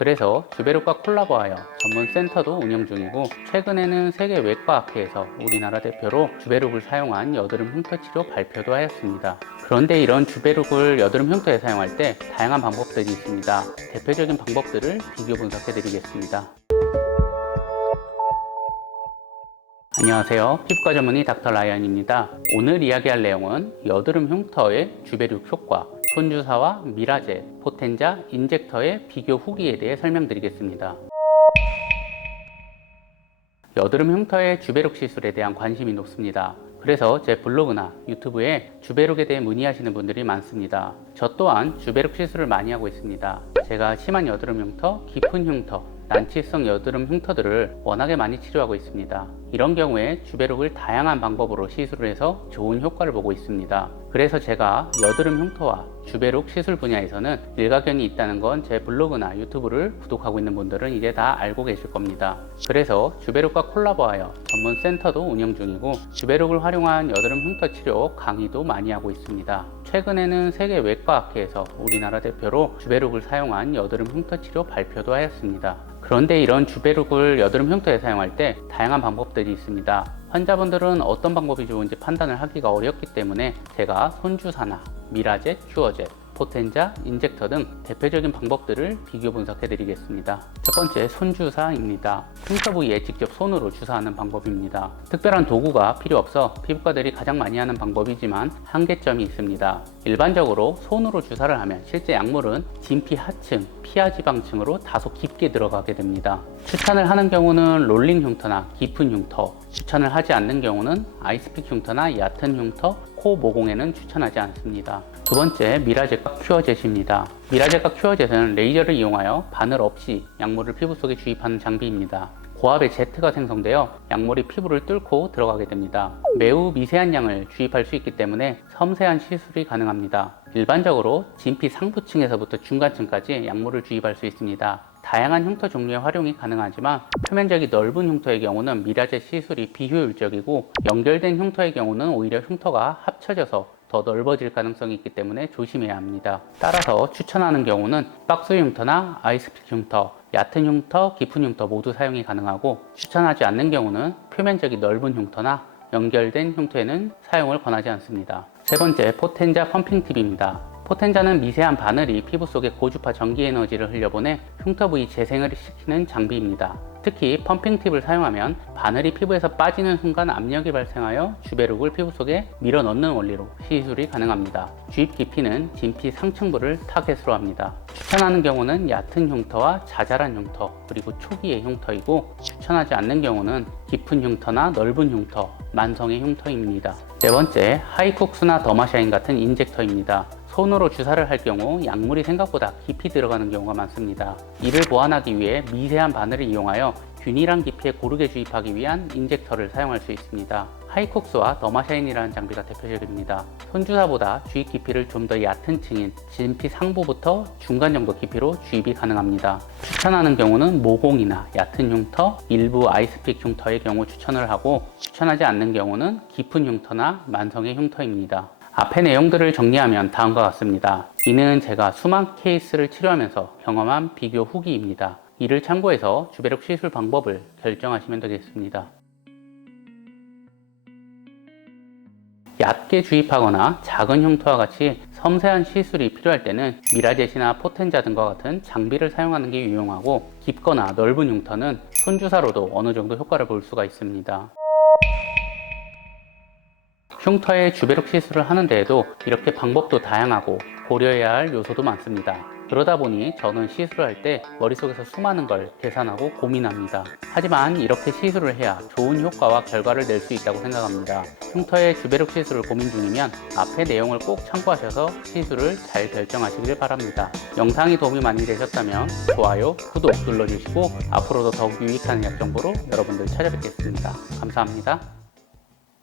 그래서 주베룩과 콜라보하여 전문 센터도 운영 중이고, 최근에는 세계 외과 학회에서 우리나라 대표로 주베룩을 사용한 여드름 흉터 치료 발표도 하였습니다. 그런데 이런 주베룩을 여드름 흉터에 사용할 때 다양한 방법들이 있습니다. 대표적인 방법들을 비교 분석해 드리겠습니다. 안녕하세요. 피부과 전문의 닥터 라이언입니다. 오늘 이야기할 내용은 여드름 흉터의 주베룩 효과, 손주사와 미라제, 포텐자, 인젝터의 비교 후기에 대해 설명드리겠습니다. 여드름 흉터의 주베룩 시술에 대한 관심이 높습니다. 그래서 제 블로그나 유튜브에 주베룩에 대해 문의하시는 분들이 많습니다. 저 또한 주베룩 시술을 많이 하고 있습니다. 제가 심한 여드름 흉터, 깊은 흉터, 난치성 여드름 흉터들을 워낙에 많이 치료하고 있습니다. 이런 경우에 주베룩을 다양한 방법으로 시술을 해서 좋은 효과를 보고 있습니다. 그래서 제가 여드름 흉터와 주베룩 시술 분야에서는 일가견이 있다는 건 제 블로그나 유튜브를 구독하고 있는 분들은 이제 다 알고 계실 겁니다. 그래서 주베룩과 콜라보하여 전문 센터도 운영 중이고, 주베룩을 활용한 여드름 흉터 치료 강의도 많이 하고 있습니다. 최근에는 세계 외과 학회에서 우리나라 대표로 주베룩을 사용한 여드름 흉터 치료 발표도 하였습니다. 그런데 이런 주베룩을 여드름 흉터에 사용할 때 다양한 방법들이 있습니다. 환자분들은 어떤 방법이 좋은지 판단을 하기가 어렵기 때문에 제가 손주사나 미라제, 큐어제, 포텐자, 인젝터 등 대표적인 방법들을 비교 분석해 드리겠습니다. 첫 번째, 손주사입니다. 흉터 부위에 직접 손으로 주사하는 방법입니다. 특별한 도구가 필요 없어 피부과들이 가장 많이 하는 방법이지만 한계점이 있습니다. 일반적으로 손으로 주사를 하면 실제 약물은 진피 하층, 피하지방층으로 다소 깊게 들어가게 됩니다. 추천을 하는 경우는 롤링 흉터나 깊은 흉터, 추천을 하지 않는 경우는 아이스픽 흉터나 얕은 흉터, 코 모공에는 추천하지 않습니다. 두 번째, 미라젯과 큐어젯입니다. 미라젯과 큐어젯은 레이저를 이용하여 바늘 없이 약물을 피부 속에 주입하는 장비입니다. 고압의 제트가 생성되어 약물이 피부를 뚫고 들어가게 됩니다. 매우 미세한 양을 주입할 수 있기 때문에 섬세한 시술이 가능합니다. 일반적으로 진피 상부층에서부터 중간층까지 약물을 주입할 수 있습니다. 다양한 흉터 종류의 활용이 가능하지만 표면적이 넓은 흉터의 경우는 미라젯 시술이 비효율적이고, 연결된 흉터의 경우는 오히려 흉터가 합쳐져서 더 넓어질 가능성이 있기 때문에 조심해야 합니다. 따라서 추천하는 경우는 박스 흉터나 아이스픽 흉터, 얕은 흉터, 깊은 흉터 모두 사용이 가능하고, 추천하지 않는 경우는 표면적이 넓은 흉터나 연결된 흉터에는 사용을 권하지 않습니다. 세 번째, 포텐자 펌핑 팁입니다. 포텐자는 미세한 바늘이 피부 속에 고주파 전기 에너지를 흘려보내 흉터 부위 재생을 시키는 장비입니다. 특히 펌핑 팁을 사용하면 바늘이 피부에서 빠지는 순간 압력이 발생하여 주베룩을 피부 속에 밀어 넣는 원리로 시술이 가능합니다. 주입 깊이는 진피 상층부를 타겟으로 합니다. 추천하는 경우는 얕은 흉터와 자잘한 흉터, 그리고 초기의 흉터이고, 추천하지 않는 경우는 깊은 흉터나 넓은 흉터, 만성의 흉터입니다. 네 번째, 하이쿡스나 더마샤인 같은 인젝터입니다. 손으로 주사를 할 경우 약물이 생각보다 깊이 들어가는 경우가 많습니다. 이를 보완하기 위해 미세한 바늘을 이용하여 균일한 깊이에 고르게 주입하기 위한 인젝터를 사용할 수 있습니다. 하이쿡스와 더마샤인이라는 장비가 대표적입니다. 손주사보다 주입 깊이를 좀 더 얕은 층인 진피 상부부터 중간 정도 깊이로 주입이 가능합니다. 추천하는 경우는 모공이나 얕은 흉터, 일부 아이스픽 흉터의 경우 추천을 하고, 추천하지 않는 경우는 깊은 흉터나 만성의 흉터입니다. 앞의 내용들을 정리하면 다음과 같습니다. 이는 제가 수만 케이스를 치료하면서 경험한 비교 후기입니다. 이를 참고해서 주베룩 시술 방법을 결정하시면 되겠습니다. 얕게 주입하거나 작은 흉터와 같이 섬세한 시술이 필요할 때는 미라젯이나 포텐자 등과 같은 장비를 사용하는 게 유용하고, 깊거나 넓은 흉터는 손주사로도 어느 정도 효과를 볼 수가 있습니다. 흉터의 주베룩 시술을 하는 데에도 이렇게 방법도 다양하고 고려해야 할 요소도 많습니다. 그러다 보니 저는 시술을 할 때 머릿속에서 수많은 걸 계산하고 고민합니다. 하지만 이렇게 시술을 해야 좋은 효과와 결과를 낼 수 있다고 생각합니다. 흉터의 주베룩 시술을 고민 중이면 앞의 내용을 꼭 참고하셔서 시술을 잘 결정하시길 바랍니다. 영상이 도움이 많이 되셨다면 좋아요, 구독 눌러주시고, 앞으로도 더욱 유익한 약 정보로 여러분들 찾아뵙겠습니다. 감사합니다.